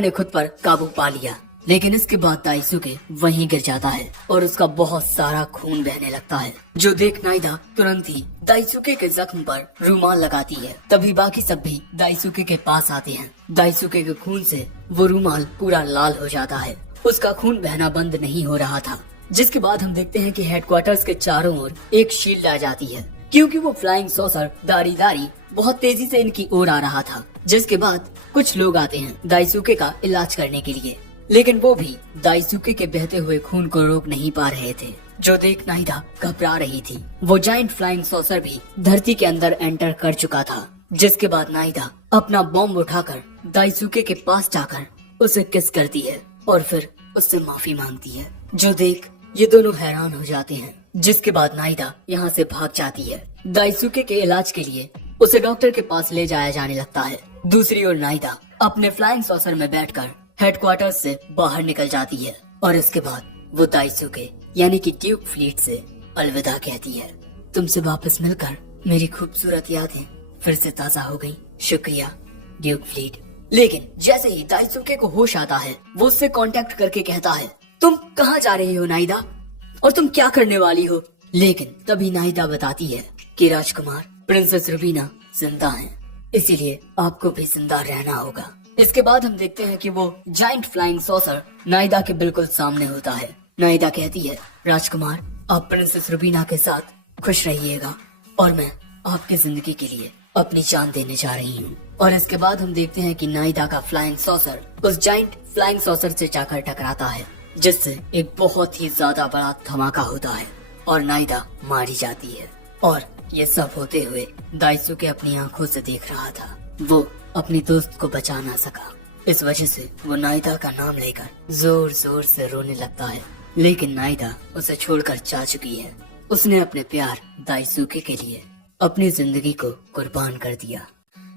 ने खुद पर काबू पा लिया, लेकिन इसके बाद दाइसुके वहीं गिर जाता है और उसका बहुत सारा खून बहने लगता है, जो देख नाइदा तुरंत ही दाइसुके के जख्म पर रूमाल लगाती है। तभी बाकी सब भी दाइसुके के पास आते हैं। दाइसुके के खून से वो रूमाल पूरा लाल हो जाता है। उसका खून बहना बंद नहीं हो रहा था। जिसके बाद हम देखते हैं कि हेडक्वार्टर्स के चारों ओर एक शील्ड आ जाती है, क्योंकि वो फ्लाइंग सॉसर दारी बहुत तेजी से इनकी ओर आ रहा था। जिसके बाद कुछ लोग आते हैं दाइसुके का इलाज करने के लिए, लेकिन वो भी दाइसुके के बहते हुए खून को रोक नहीं पा रहे थे, जो देख नाइदा घबरा रही थी। वो जाइंट फ्लाइंग सॉसर भी धरती के अंदर एंटर कर चुका था। जिसके बाद नाइदा अपना बॉम्ब उठाकर दाइसुके के पास जाकर उसे किस करती है और फिर उससे माफी मांगती है, जो देख ये दोनों हैरान हो जाते हैं। जिसके बाद नाइदा यहाँ से भाग जाती है। दाइसुके के इलाज के लिए उसे डॉक्टर के पास ले जाया जाने लगता है। दूसरी ओर नाइदा अपने फ्लाइंग सॉसर में बैठकर हेडक्वार्टर्स से बाहर निकल जाती है और इसके बाद वो दाइसुके यानी कि ड्यूक फ्लीट से अलविदा कहती है। तुमसे वापस मिलकर मेरी खूबसूरत यादें फिर से ताजा हो गई। शुक्रिया ड्यूक फ्लीट। लेकिन जैसे ही दाइसुके को होश आता है, वो उससे कांटेक्ट करके कहता है, तुम कहाँ जा रही हो नाइदा, और तुम क्या करने वाली हो। लेकिन तभी नाइदा बताती है कि राजकुमार प्रिंसेस रुबीना जिंदा हैं, इसीलिए आपको भी जिंदा रहना होगा। इसके बाद हम देखते हैं कि वो जाइंट फ्लाइंग सॉसर नाइदा के बिल्कुल सामने होता है। नाइदा कहती है, राजकुमार आप प्रिंसेस रुबीना के साथ खुश रहिएगा और मैं आपकी जिंदगी के लिए अपनी जान देने जा रही हूँ। और इसके बाद हम देखते हैं कि नाइदा का फ्लाइंग सॉसर उस जाइंट फ्लाइंग सॉसर से जाकर टकराता है, जिससे एक बहुत ही ज्यादा बड़ा धमाका होता है और नाइदा मारी जाती है। और ये सब होते हुए दाइसुके अपनी आंखों से देख रहा था। वो अपनी दोस्त को बचा ना सका, इस वजह से वो नाइदा का नाम लेकर जोर जोर से रोने लगता है। लेकिन नाइदा उसे छोड़कर जा चुकी है। उसने अपने प्यार दाइसुके के लिए अपनी जिंदगी को कुर्बान कर दिया।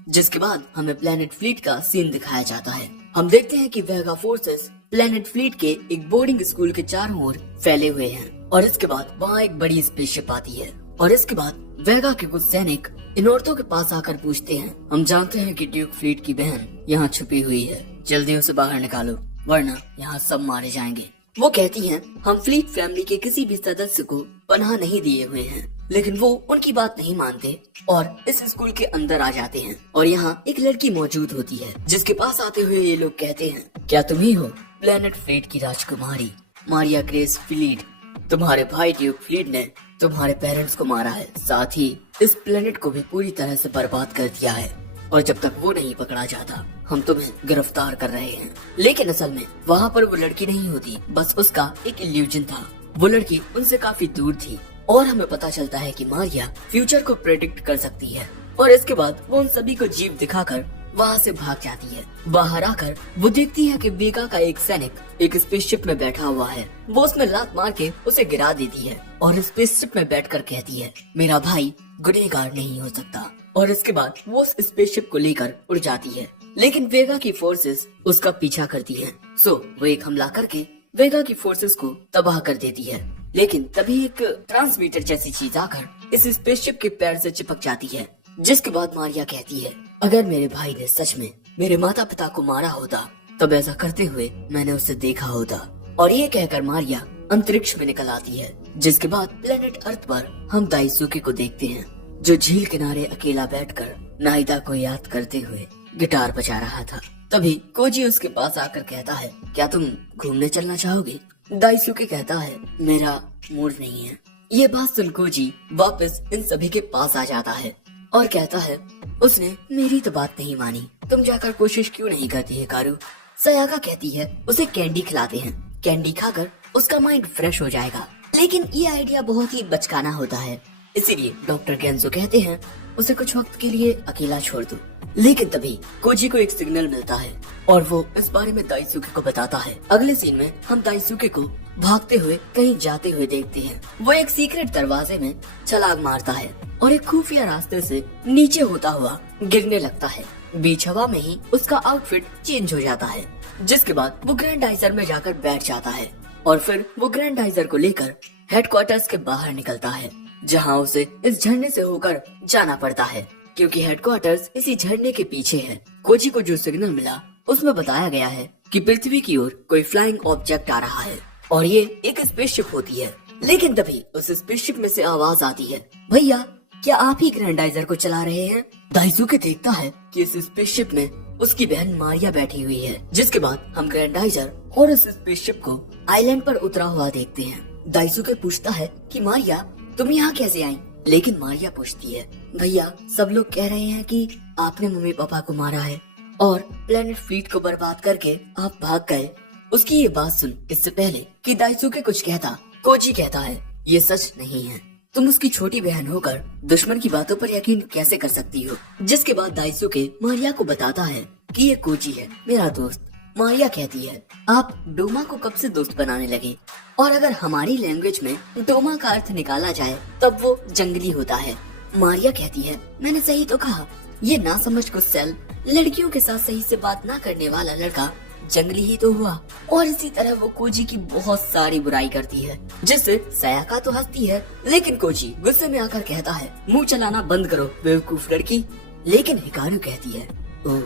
जिसके बाद हमें प्लेनेट फ्लीट का सीन दिखाया जाता है। हम देखते हैं कि वेगा फोर्सेस प्लेनेट फ्लीट के एक बोर्डिंग स्कूल के चारों ओर फैले हुए हैं और इसके बाद वहाँ एक बड़ी स्पेसशिप आती है और इसके बाद वेगा के कुछ सैनिक इन औरतों के पास आकर पूछते हैं, हम जानते हैं कि ड्यूक फ्लीट की बहन यहाँ छुपी हुई है, जल्दी उसे बाहर निकालो वरना यहाँ सब मारे जाएंगे। वो कहती हैं, हम फ्लीट फैमिली के किसी भी सदस्य को पनाह नहीं दिए हुए हैं। लेकिन वो उनकी बात नहीं मानते और इस स्कूल के अंदर आ जाते हैं और यहाँ एक लड़की मौजूद होती है, जिसके पास आते हुए ये लोग कहते हैं, क्या तुम ही हो प्लेनेट फ्लीट की राजकुमारी मारिया ग्रेस फ्लीट। तुम्हारे भाई ड्यूक फ्लीट ने तुम्हारे पेरेंट्स को मारा है, साथ ही इस प्लेनेट को भी पूरी तरह से बर्बाद कर दिया है और जब तक वो नहीं पकड़ा जाता हम तुम्हें गिरफ्तार कर रहे हैं। लेकिन असल में वहाँ पर वो लड़की नहीं होती, बस उसका एक इल्यूजन था। वो लड़की उनसे काफी दूर थी और हमें पता चलता है कि मारिया फ्यूचर को प्रेडिक्ट कर सकती है और इसके बाद वो उन सभी को जीप दिखाकर वहाँ से भाग जाती है। बाहर आकर वो देखती है कि वेगा का एक सैनिक एक स्पेसशिप में बैठा हुआ है। वो उसमें लात मार के उसे गिरा देती है और स्पेसशिप में बैठकर कहती है, मेरा भाई गुनहगार नहीं हो सकता। और इसके बाद वो उस स्पेसशिप को लेकर उड़ जाती है, लेकिन वेगा की फोर्सेस उसका पीछा करती है। सो वो एक हमला करके वेगा की फोर्सेस को तबाह कर देती है। लेकिन तभी एक ट्रांसमीटर जैसी चीज आकर इस स्पेसशिप के पैर से चिपक जाती है। जिसके बाद मारिया कहती है, अगर मेरे भाई ने सच में मेरे माता पिता को मारा होता तब ऐसा करते हुए मैंने उसे देखा होता। और ये कहकर मारिया अंतरिक्ष में निकल आती है। जिसके बाद प्लेनेट अर्थ पर हम दाइसुके को देखते हैं, जो झील किनारे अकेला बैठकर नाइदा को याद करते हुए गिटार बजा रहा था। तभी कोजी उसके पास आकर कहता है, क्या तुम घूमने चलना चाहोगे। दाइसुके कहता है, मेरा मूड नहीं है। ये बात सुन कोजी वापस इन सभी के पास आ जाता है और कहता है, उसने मेरी तो बात नहीं मानी, तुम जाकर कोशिश क्यों नहीं करती है कारू। सयाका कहती है, उसे कैंडी खिलाते हैं, कैंडी खाकर उसका माइंड फ्रेश हो जाएगा। लेकिन ये आइडिया बहुत ही बचकाना होता है, इसीलिए डॉक्टर गेंजो कहते हैं उसे कुछ वक्त के लिए अकेला छोड़ दो। लेकिन तभी कोजी को एक सिग्नल मिलता है और वो इस बारे में दाइसुके को बताता है। अगले सीन में हम दाइसुके को भागते हुए कहीं जाते हुए देखते हैं। वो एक सीक्रेट दरवाजे में छलांग मारता है और एक खुफिया रास्ते से नीचे होता हुआ गिरने लगता है। बीच हवा में ही उसका आउटफिट चेंज हो जाता है। जिसके बाद वो ग्रैंडाइजर में जाकर बैठ जाता है और फिर वो ग्रैंडाइजर को लेकर हेडक्वार्टर्स के बाहर निकलता है, जहाँ उसे इस झरने से होकर जाना पड़ता है क्योंकि हेडक्वार्टर्स इसी झरने के पीछे है। कोजी को जो सिग्नल मिला उसमें बताया गया है कि पृथ्वी की ओर कोई फ्लाइंग ऑब्जेक्ट आ रहा है और ये एक स्पेसशिप होती है। लेकिन तभी उस स्पेसशिप में से आवाज आती है, भैया क्या आप ही ग्रैंडाइजर को चला रहे हैं? दाइसुके देखता है कि इस स्पेसशिप में उसकी बहन मारिया बैठी हुई है। जिसके बाद हम ग्रैंडाइजर और उस स्पेसशिप को आइलैंड पर उतरा हुआ देखते हैं। दाइसुके पूछता है कि मारिया तुम यहाँ कैसे आई? लेकिन मारिया पूछती है, भैया सब लोग कह रहे हैं कि आपने मम्मी पापा को मारा है और प्लेनेट फ्लीट को बर्बाद करके आप भाग गए। उसकी ये बात सुन इससे पहले कि दाइसुके कुछ कहता, कोजी कहता है, ये सच नहीं है। तुम उसकी छोटी बहन होकर दुश्मन की बातों पर यकीन कैसे कर सकती हो? जिसके बाद दाइसुके मारिया को बताता है कि ये कोजी है, मेरा दोस्त। मारिया कहती है, आप डोमा को कब से दोस्त बनाने लगे? और अगर हमारी लैंग्वेज में डोमा का अर्थ निकाला जाए तब वो जंगली होता है। मारिया कहती है, मैंने सही तो कहा, ये नासमझ गुस्सैल लड़कियों के साथ सही से बात ना करने वाला लड़का जंगली ही तो हुआ। और इसी तरह वो कोजी की बहुत सारी बुराई करती है, जिससे सयाका तो हंसती है, लेकिन कोजी गुस्से में आकर कहता है, मुंह चलाना बंद करो बेवकूफ लड़की। लेकिन हिकारू कहती है, ओह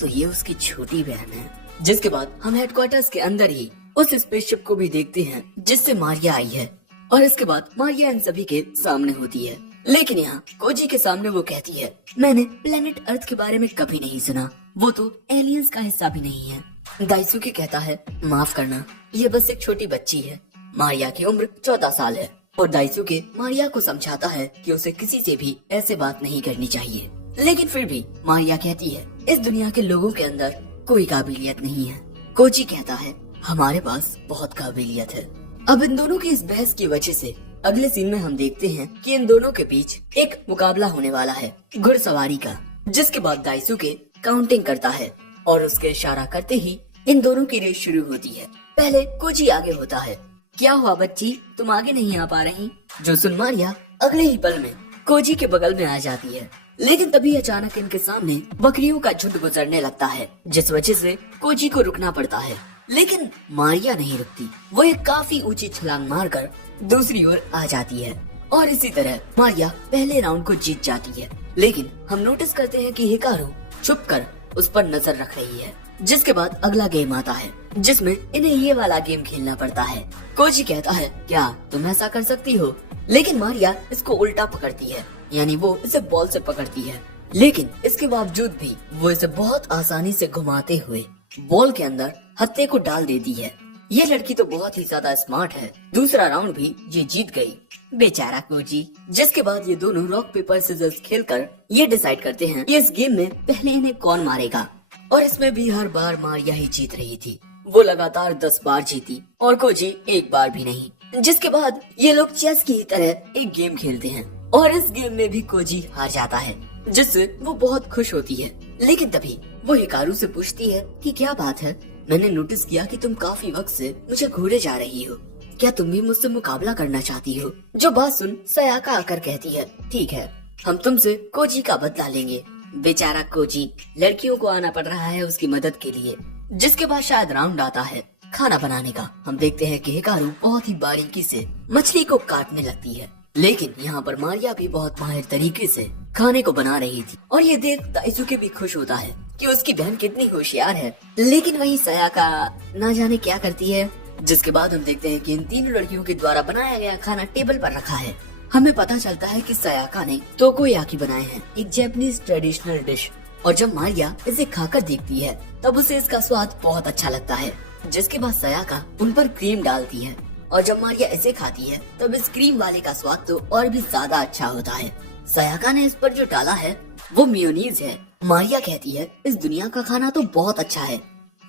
तो ये उसकी छोटी बहन है। जिसके बाद हम हेडक्वार्टर्स के अंदर ही उस स्पेसशिप को भी देखते हैं जिससे मारिया आई है। और इसके बाद मारिया इन सभी के सामने होती है। लेकिन यहाँ कोजी के सामने वो कहती है, मैंने प्लेनेट अर्थ के बारे में कभी नहीं सुना, वो तो एलियंस का हिस्सा भी नहीं है। दाइसुके कहता है, माफ करना, ये बस एक छोटी बच्ची है। मारिया की उम्र 14 साल है और दाइसुके मारिया को समझाता है कि उसे किसी से भी ऐसे बात नहीं करनी चाहिए। लेकिन फिर भी मारिया कहती है, इस दुनिया के लोगों के अंदर कोई काबिलियत नहीं है। कोजी कहता है, हमारे पास बहुत काबिलियत है। अब इन दोनों की इस बहस की वजह से अगले सीन में हम देखते हैं कि इन दोनों के बीच एक मुकाबला होने वाला है घुड़सवारी का। जिसके बाद दाइसुके काउंटिंग करता है और उसके इशारा करते ही इन दोनों की रेस शुरू होती है। पहले कोजी आगे होता है, क्या हुआ बच्ची, तुम आगे नहीं आ पा रही? जो सुन मारिया अगले ही पल में कोजी के बगल में आ जाती है। लेकिन तभी अचानक इनके सामने बकरियों का झुंड गुजरने लगता है, जिस वजह से कोजी को रुकना पड़ता है। लेकिन मारिया नहीं रुकती, वो एक काफी ऊंची छलांग मारकर दूसरी ओर आ जाती है और इसी तरह मारिया पहले राउंड को जीत जाती है। लेकिन हम नोटिस करते हैं कि हिकारू छुपकर उस पर नजर रख रही है। जिसके बाद अगला गेम आता है जिसमें इन्हें ये वाला गेम खेलना पड़ता है। कोजी कहता है, क्या तुम ऐसा कर सकती हो? लेकिन मारिया इसको उल्टा पकड़ती है, यानी वो इसे बॉल से पकड़ती है। लेकिन इसके बावजूद भी वो इसे बहुत आसानी से घुमाते हुए बॉल के अंदर हत्थे को डाल देती है। ये लड़की तो बहुत ही ज्यादा स्मार्ट है। दूसरा राउंड भी ये जीत गई, बेचारा कोजी। जिसके बाद ये दोनों रॉक पेपर सिजर्स खेलकर ये डिसाइड करते हैं कि इस गेम में पहले इन्हें कौन मारेगा। और इसमें भी हर बार मारिया ही जीत रही थी। वो लगातार 10 बार जीती और कोजी एक बार भी नहीं। जिसके बाद ये लोग चेस की तरह एक गेम खेलते हैं और इस गेम में भी कोजी हार जाता है, जिससे वो बहुत खुश होती है। लेकिन तभी वो हिकारू से पूछती है कि क्या बात है, मैंने नोटिस किया कि तुम काफी वक्त से मुझे घूरे जा रही हो, क्या तुम भी मुझसे मुकाबला करना चाहती हो? जो बात सुन सयाका आकर कहती है, ठीक है, हम तुमसे कोजी का बदला लेंगे। बेचारा कोजी, लड़कियों को आना पड़ रहा है उसकी मदद के लिए। जिसके बाद शायद राउंड आता है खाना बनाने का। हम देखते हैं कि हिकारू बहुत ही बारीकी से मछली को काटने लगती है। लेकिन यहाँ पर मारिया भी बहुत माहिर तरीके से खाने को बना रही थी और ये देख दाइसुके भी खुश होता है कि उसकी बहन कितनी होशियार है। लेकिन वही सयाका ना जाने क्या करती है। जिसके बाद हम देखते हैं कि इन तीनों लड़कियों के द्वारा बनाया गया खाना टेबल पर रखा है। हमें पता चलता है कि सयाका ने टोकोयाकी बनाए हैं, एक जापानीज ट्रेडिशनल डिश। और जब मारिया इसे खाकर देखती है तब उसे इसका स्वाद बहुत अच्छा लगता है। जिसके बाद सयाका उन पर क्रीम डालती है और जब मारिया इसे खाती है तब इस क्रीम वाले का स्वाद तो और भी ज्यादा अच्छा होता है। सयाका ने इस पर जो डाला है वो मेयोनीज है। मारिया कहती है, इस दुनिया का खाना तो बहुत अच्छा है।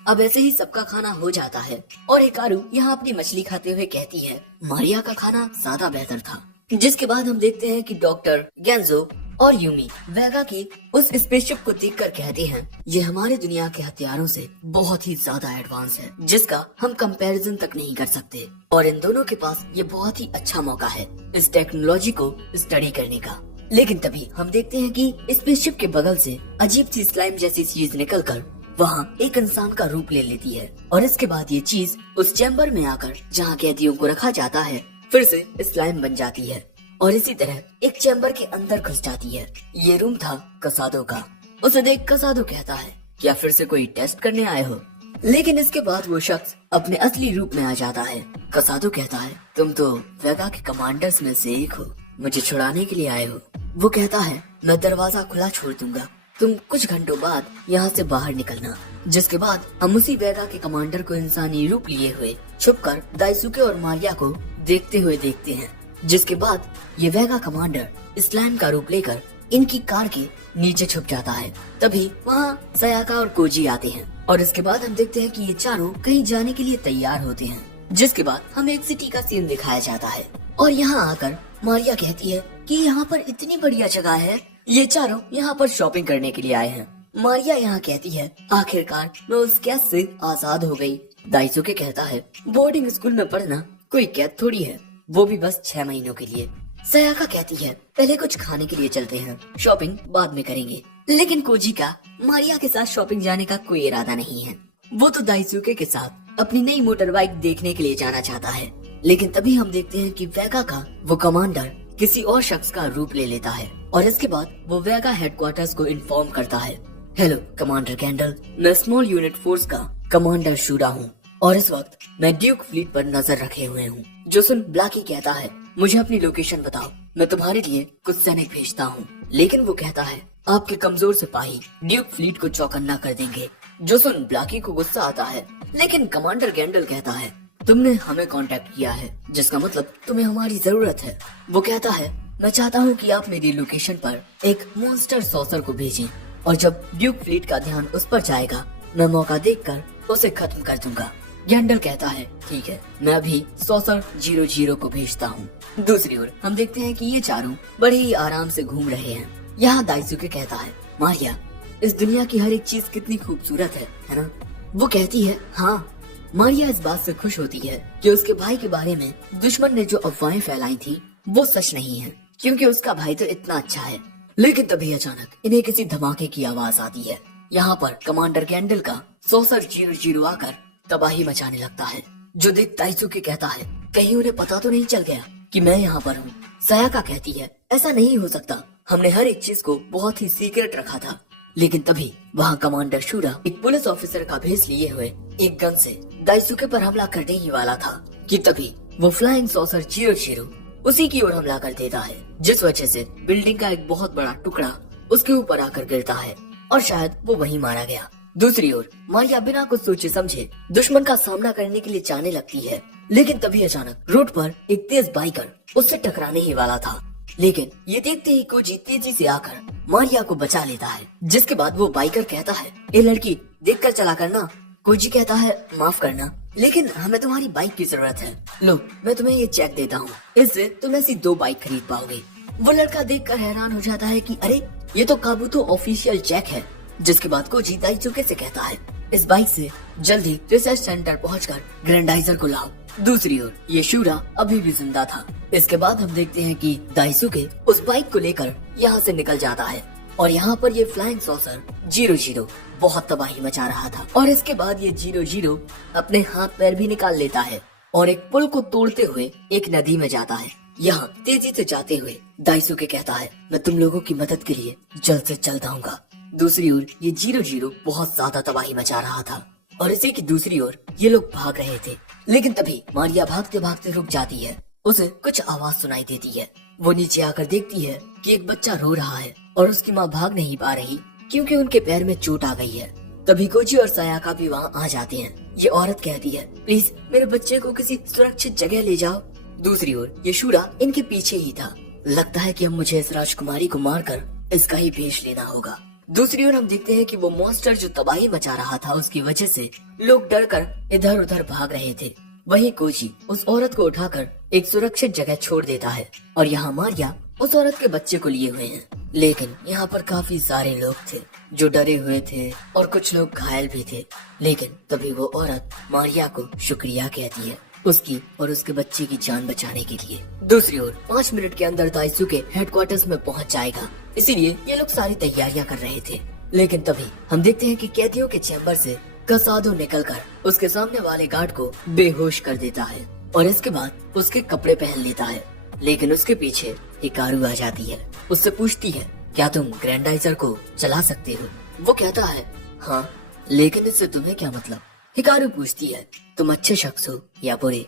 अब ऐसे ही सबका खाना हो जाता है और हिकारू यहाँ अपनी मछली खाते हुए कहती है, मारिया का खाना ज्यादा बेहतर था। जिसके बाद हम देखते हैं कि डॉक्टर गेंजो और यूमी वेगा की उस स्पेसशिप को देखकर कहते हैं, ये हमारे दुनिया के हथियारों से बहुत ही ज्यादा एडवांस है, जिसका हम कंपैरिजन तक नहीं कर सकते। और इन दोनों के पास ये बहुत ही अच्छा मौका है इस टेक्नोलॉजी को स्टडी करने का। लेकिन तभी हम देखते हैं कि स्पेसशिप के बगल से अजीब सी स्लाइम जैसी चीज निकलकर वहाँ एक इंसान का रूप ले लेती है और इसके बाद ये चीज उस चैम्बर में आकर जहाँ कैदियों को रखा जाता है फिर से स्लाइम बन जाती है और इसी तरह एक चैम्बर के अंदर घुस जाती है। ये रूम था कसादो का। उसे देख कसादो कहता है, क्या फिर से कोई टेस्ट करने आए हो? लेकिन इसके बाद वो शख्स अपने असली रूप में आ जाता है। कसादो कहता है, तुम तो वेगा के कमांडर्स में से एक हो, मुझे छुड़ाने के लिए आए हो। वो कहता है, मैं दरवाजा खुला छोड़ दूंगा, तुम कुछ घंटों बाद यहाँ से बाहर निकलना। जिसके बाद हम उसी वेगा के कमांडर को इंसानी रूप लिए हुए छुपकर दाइसुके और मारिया को देखते हुए देखते हैं। जिसके बाद ये वेगा कमांडर स्लैम का रूप लेकर इनकी कार के नीचे छुप जाता है। तभी वहाँ सयाका और कोजी आते हैं और इसके बाद हम देखते हैं कि ये चारों कहीं जाने के लिए तैयार होते हैं। जिसके बाद हमें एक सिटी का सीन दिखाया जाता है और यहाँ आकर मारिया कहती है कि यहाँ पर इतनी बढ़िया जगह है, ये चारों यहाँ पर शॉपिंग करने के लिए आए हैं। मारिया यहाँ कहती है, आखिरकार मैं उस कैद से आजाद हो गई। दाइसुके कहता है, बोर्डिंग स्कूल में पढ़ना कोई कैद थोड़ी है, वो भी बस 6 महीनों के लिए। सयाका कहती है, पहले कुछ खाने के लिए चलते हैं, शॉपिंग बाद में करेंगे। लेकिन कोजी का मारिया के साथ शॉपिंग जाने का कोई इरादा नहीं है। वो तो दाइसुके के साथ अपनी नई मोटर बाइक देखने के लिए जाना चाहता है। लेकिन तभी हम देखते हैं कि वेगा का वो कमांडर किसी और शख्स का रूप ले लेता है और इसके बाद वो वेगा हेडक्वार्टर्स को इन्फॉर्म करता है, हेलो कमांडर कैंडल, मैं स्मॉल यूनिट फोर्स का कमांडर शूरा हूँ और इस वक्त मैं ड्यूक फ्लीट पर नजर रखे हुए हूँ। जो सुन ब्लैकी कहता है, मुझे अपनी लोकेशन बताओ, मैं तुम्हारे लिए कुछ सैनिक भेजता हूँ। लेकिन वो कहता है, आपके कमजोर सिपाही ड्यूक फ्लीट को चौकन्ना कर देंगे। जो सुन ब्लैकी को गुस्सा आता है, लेकिन कमांडर गैंडल कहता है, तुमने हमें कांटेक्ट किया है, जिसका मतलब तुम्हें हमारी जरूरत है। वो कहता है, मैं चाहता हूँ कि आप मेरी लोकेशन पर एक मॉन्स्टर सॉसर को भेजें और जब ड्यूक फ्लीट का ध्यान उस पर जाएगा, मैं मौका देखकर उसे खत्म कर दूंगा। गैंडल कहता है, ठीक है, मैं अभी सॉसर 00 को भेजता हूँ। दूसरी ओर हम देखते हैं कि ये चारों बड़े ही आराम से घूम रहे हैं। यहाँ दाइसुके कहता है, मारिया, इस दुनिया की हर एक चीज कितनी खूबसूरत है ना? वो कहती है, हाँ। मारिया इस बात से खुश होती है कि उसके भाई के बारे में दुश्मन ने जो अफवाहें फैलाई थी वो सच नहीं है, क्योंकि उसका भाई तो इतना अच्छा है। लेकिन तभी अचानक इन्हें किसी धमाके की आवाज आती है। यहाँ पर कमांडर गैंडल का सॉसर 00 आकर तबाही मचाने लगता है। जो देख दाइसुके कहता है, कहीं उन्हें पता तो नहीं चल गया कि मैं यहाँ पर हूँ। सयाका कहती है, ऐसा नहीं हो सकता, हमने हर एक चीज को बहुत ही सीक्रेट रखा था। लेकिन तभी वहाँ कमांडर शूरा एक पुलिस ऑफिसर का भेष लिए हुए एक गन से दाइसुके पर हमला करने ही वाला था कि तभी वो फ्लाइंग सॉसर 00 उसी की ओर हमला कर देता है, जिस वजह से बिल्डिंग का एक बहुत बड़ा टुकड़ा उसके ऊपर आकर गिरता है और शायद वो वहीं मारा गया। दूसरी ओर मारिया बिना कुछ सोचे समझे दुश्मन का सामना करने के लिए जाने लगती है। लेकिन तभी अचानक रोड पर एक तेज बाइकर उससे टकराने ही वाला था। लेकिन ये देखते ही कोजी तेजी से आकर मारिया को बचा लेता है। जिसके बाद वो बाइकर कहता है, ए लड़की, देखकर चला करना। कोजी कहता है, माफ करना, लेकिन हमें तुम्हारी बाइक की जरूरत है। लो, मैं तुम्हें ये चेक देता हूँ, इससे तुम ऐसी 2 बाइक खरीद पाओगे। वो लड़का देखकर हैरान हो जाता है कि अरे, ये तो काबूतो ऑफिशियल चेक है। जिसके बाद कोजी दाइसुके से कहता है, इस बाइक से जल्दी रिसर्च सेंटर पहुंचकर ग्रैंडाइजर को लाओ। दूसरी ओर ये शूरा अभी भी जिंदा था। इसके बाद हम देखते हैं कि दाइसुके उस बाइक को लेकर यहाँ से निकल जाता है और यहाँ पर ये फ्लाइंग सॉसर 00 बहुत तबाही मचा रहा था। और इसके बाद ये 00 अपने हाथ पैर भी निकाल लेता है और एक पुल को तोड़ते हुए एक नदी में जाता है। यहाँ तेजी से जाते हुए दाइसुके कहता है, मैं तुम लोगों की मदद के लिए जल्द से जल्द आऊंगा। दूसरी ओर ये 00 बहुत ज्यादा तबाही मचा रहा था और इसी की दूसरी ओर ये लोग भाग रहे थे। लेकिन तभी मारिया भागते भागते रुक जाती है। उसे कुछ आवाज सुनाई देती है। वो नीचे आकर देखती है कि एक बच्चा रो रहा है और उसकी माँ भाग नहीं पा रही क्योंकि उनके पैर में चोट आ गई है। तभी कोजी और सयाका भी वहाँ आ जाते हैं। ये औरत कहती है, प्लीज मेरे बच्चे को किसी सुरक्षित जगह ले जाओ। दूसरी ओर ये शूरा इनके पीछे ही था। लगता है कि अब मुझे इस राजकुमारी को मारकर इसका ही भेष लेना होगा। दूसरी ओर हम देखते हैं कि वो मॉन्स्टर जो तबाही मचा रहा था उसकी वजह से लोग डरकर इधर उधर भाग रहे थे। वहीं कोजी उस औरत को उठाकर एक सुरक्षित जगह छोड़ देता है और यहाँ मारिया उस औरत के बच्चे को लिए हुए हैं। लेकिन यहाँ पर काफी सारे लोग थे जो डरे हुए थे और कुछ लोग घायल भी थे। लेकिन तभी वो औरत मारिया को शुक्रिया कहती है उसकी और उसके बच्चे की जान बचाने के लिए। दूसरी ओर 5 मिनट के अंदर दाइसुके हेडक्वार्टर्स में पहुंच जाएगा, इसीलिए ये लोग सारी तैयारियां कर रहे थे। लेकिन तभी हम देखते हैं कि कैदियों के चैम्बर से कसादो निकलकर उसके सामने वाले गार्ड को बेहोश कर देता है और इसके बाद उसके कपड़े पहन लेता है। लेकिन उसके पीछे हिकारू आ जाती है। उससे पूछती है, क्या तुम ग्रैंडाइजर को चला सकते हो? वो कहता है, हाँ, लेकिन इससे तुम्हें क्या मतलब? हिकारू पूछती है, तुम अच्छे शख्स हो या बुरे?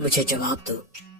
मुझे जवाब दो।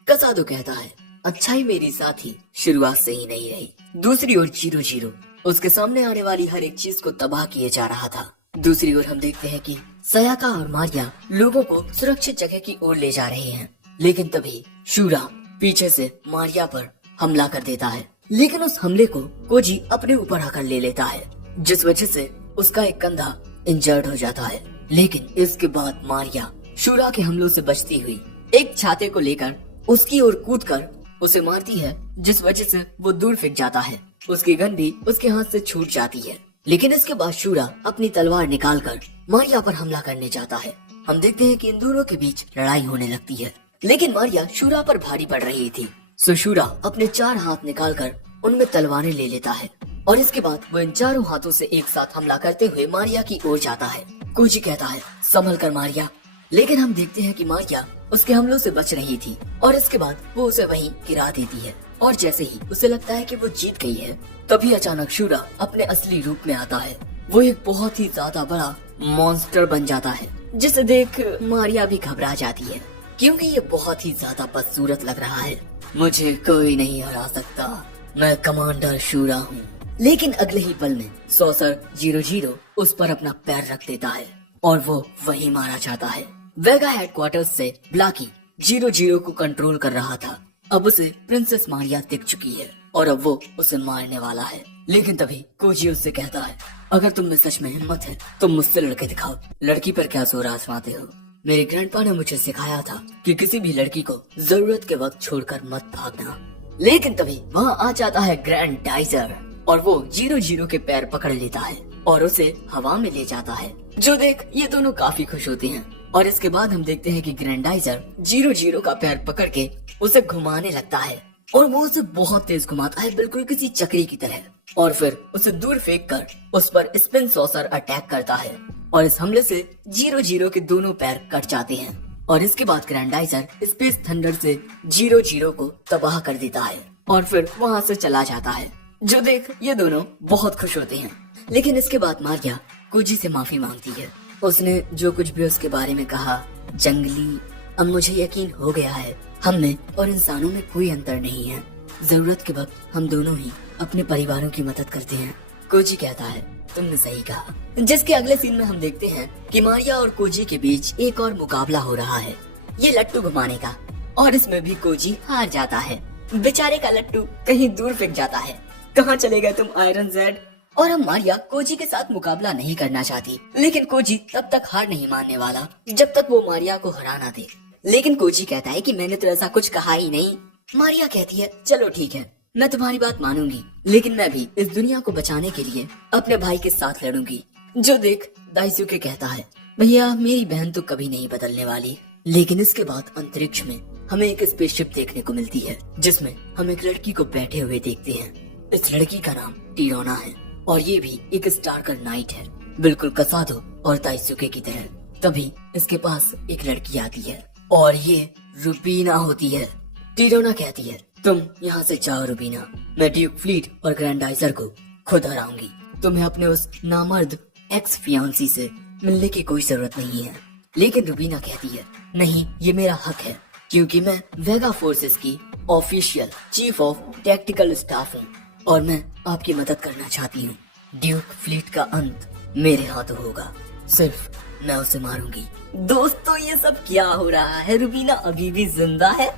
कसादो कहता है, अच्छाई मेरी साथी शुरुआत से ही नहीं रही। दूसरी ओर जीरो जीरो उसके सामने आने वाली हर एक चीज को तबाह किए जा रहा था। दूसरी ओर हम देखते हैं कि सयाका और मारिया लोगों को सुरक्षित जगह की ओर ले जा रहे हैं, लेकिन तभी शूरा पीछे से मारिया पर हमला कर देता है। लेकिन उस हमले को कोजी अपने ऊपर आकर ले लेता है, जिस वजह से उसका एक कंधा इंजर्ड हो जाता है। लेकिन इसके बाद मारिया शूरा के हमलों से बचती हुई एक छाते को लेकर उसकी ओर कूदकर उसे मारती है, जिस वजह से वो दूर फेंक जाता है। उसकी गन भी उसके हाथ से छूट जाती है। लेकिन इसके बाद शूरा अपनी तलवार निकालकर मारिया पर हमला करने जाता है। हम देखते हैं कि इन दोनों के बीच लड़ाई होने लगती है, लेकिन मारिया शूरा पर भारी पड़ रही थी, सो शूरा अपने 4 हाथ निकालकर उनमें तलवारें ले लेता है और इसके बाद वो इन चारों हाथों से एक साथ हमला करते हुए मारिया की ओर जाता है। कोजी कहता है, संभल कर मारिया। लेकिन हम देखते हैं कि मारिया उसके हमलों से बच रही थी और इसके बाद वो उसे वहीं गिरा देती है। और जैसे ही उसे लगता है कि वो जीत गई है, तभी अचानक शूरा अपने असली रूप में आता है। वो एक बहुत ही ज्यादा बड़ा मॉन्स्टर बन जाता है, जिसे देख मारिया भी घबरा जाती है, क्योंकि ये बहुत ही ज्यादा बदसूरत लग रहा है। मुझे कोई नहीं हरा सकता, मैं कमांडर शूरा हूँ। लेकिन अगले ही पल में सॉसर जीरो जीरो उस पर अपना पैर रख देता है और वो वहीं मारा जाता है। वेगा हेडक्वार्टर्स से ब्लाकी जीरो जीरो को कंट्रोल कर रहा था। अब उसे प्रिंसेस मारिया दिख चुकी है और अब वो उसे मारने वाला है। लेकिन तभी कोजी उससे कहता है, अगर तुम में सच में हिम्मत है तो मुझसे लड़के दिखाओ। लड़की पर क्या जोर आजमाते हो? मेरे ग्रैंडपा ने मुझे सिखाया था कि किसी भी लड़की को जरूरत के वक्त छोड़कर मत भागना। लेकिन तभी वहाँ आ जाता है ग्रैंड डाइजर और वो जीरो जीरो के पैर पकड़ लेता है और उसे हवा में ले जाता है, जो देख ये दोनों काफी खुश होते हैं। और इसके बाद हम देखते हैं कि ग्रैंडाइजर जीरो जीरो का पैर पकड़ के उसे घुमाने लगता है और वो उसे बहुत तेज घुमाता है, बिल्कुल किसी चक्री की तरह। और फिर उसे दूर फेंक कर उस पर स्पिन सॉसर अटैक करता है और इस हमले से जीरो जीरो के दोनों पैर कट जाते हैं। और इसके बाद ग्रैंडाइजर स्पेस थंडर से जीरो जीरो को तबाह कर देता है और फिर वहाँ से चला जाता है, जो देख ये दोनों बहुत खुश होते हैं। लेकिन इसके बाद मारिया कोजी से माफी मांगती है। उसने जो कुछ भी उसके बारे में कहा जंगली, अब मुझे यकीन हो गया है हम में और इंसानों में कोई अंतर नहीं है। जरूरत के वक्त हम दोनों ही अपने परिवारों की मदद करते हैं। कोजी कहता है, तुमने सही कहा। जिसके अगले सीन में हम देखते हैं कि मारिया और कोजी के बीच एक और मुकाबला हो रहा है, ये लट्टू घुमाने का, और इसमें भी कोजी हार जाता है। बेचारे का लट्टू कहीं दूर फेंक जाता है। कहाँ चले गए तुम आयरन जेड? और अब मारिया कोजी के साथ मुकाबला नहीं करना चाहती, लेकिन कोजी तब तक हार नहीं मानने वाला जब तक वो मारिया को हरा ना दे। लेकिन कोजी कहता है कि मैंने तो ऐसा कुछ कहा ही नहीं। मारिया कहती है, चलो ठीक है, मैं तुम्हारी बात मानूंगी, लेकिन मैं भी इस दुनिया को बचाने के लिए अपने भाई के साथ लड़ूंगी। जो देख दाइसुके कहता है, भैया मेरी बहन तो कभी नहीं बदलने वाली। लेकिन इसके बाद अंतरिक्ष में हमें एक स्पेसशिप देखने को मिलती है, जिसमें हम एक लड़की को बैठे हुए देखते हैं। इस लड़की का नाम टीरोना है और ये भी एक स्टारकर नाइट है, बिल्कुल कसादो और दाइसुके की तरह। तभी इसके पास एक लड़की आती है और ये रुबीना होती है। टीरोना कहती है, तुम यहाँ से जाओ रुबीना, मैं ड्यूक फ्लीट और ग्रैंडाइजर को खुद हराऊंगी। तुम्हें अपने उस नामर्द एक्स फियांसी से मिलने की कोई जरूरत नहीं है। लेकिन रुबीना कहती है, नहीं, ये मेरा हक है, क्योंकि मैं वेगा फोर्सेस की official chief of tactical staff हूँ और मैं आपकी मदद करना चाहती हूँ। ड्यूक फ्लीट का अंत मेरे हाथों होगा, सिर्फ मैं उसे मारूंगी। दोस्तों ये सब क्या हो रहा है? रुबीना अभी भी जिंदा है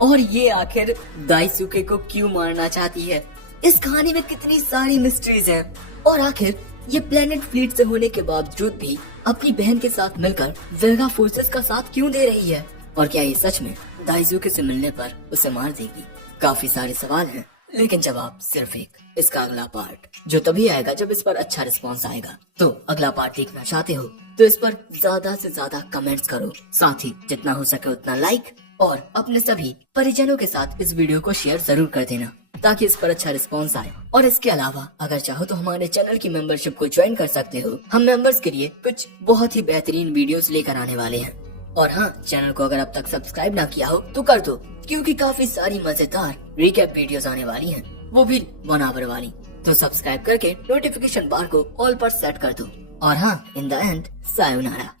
और ये आखिर दाइसुके को क्यों मारना चाहती है? इस कहानी में कितनी सारी मिस्ट्रीज हैं और आखिर ये प्लेनेट फ्लीट से होने के बावजूद भी अपनी बहन के साथ मिलकर वेगा फोर्सेस का साथ क्यों दे रही है? और क्या ये सच में दाइसुके से मिलने पर उसे मार देगी? काफी सारे सवाल हैं, लेकिन जवाब सिर्फ एक, इसका अगला पार्ट जो तभी आएगा जब इस पर अच्छा रिस्पांस आएगा। तो अगला पार्ट देखना चाहते हो तो इस पर ज्यादा से ज्यादा कमेंट्स करो, साथ ही जितना हो सके उतना लाइक, और अपने सभी परिजनों के साथ इस वीडियो को शेयर जरूर कर देना ताकि इस पर अच्छा रिस्पांस आए। और इसके अलावा अगर चाहो तो हमारे चैनल की मेंबरशिप को ज्वाइन कर सकते हो। हम मेंबर्स के लिए कुछ बहुत ही बेहतरीन वीडियोस लेकर आने वाले हैं। और हाँ, चैनल को अगर अब तक सब्सक्राइब ना किया हो तो कर दो, क्योंकि काफी सारी मजेदार रिकैप वीडियोस आने वाली हैं, वो भी 1 आवर वाली। तो सब्सक्राइब करके नोटिफिकेशन बार को ऑल पर सेट कर दो। और हाँ, इन द एंड सायोनारा।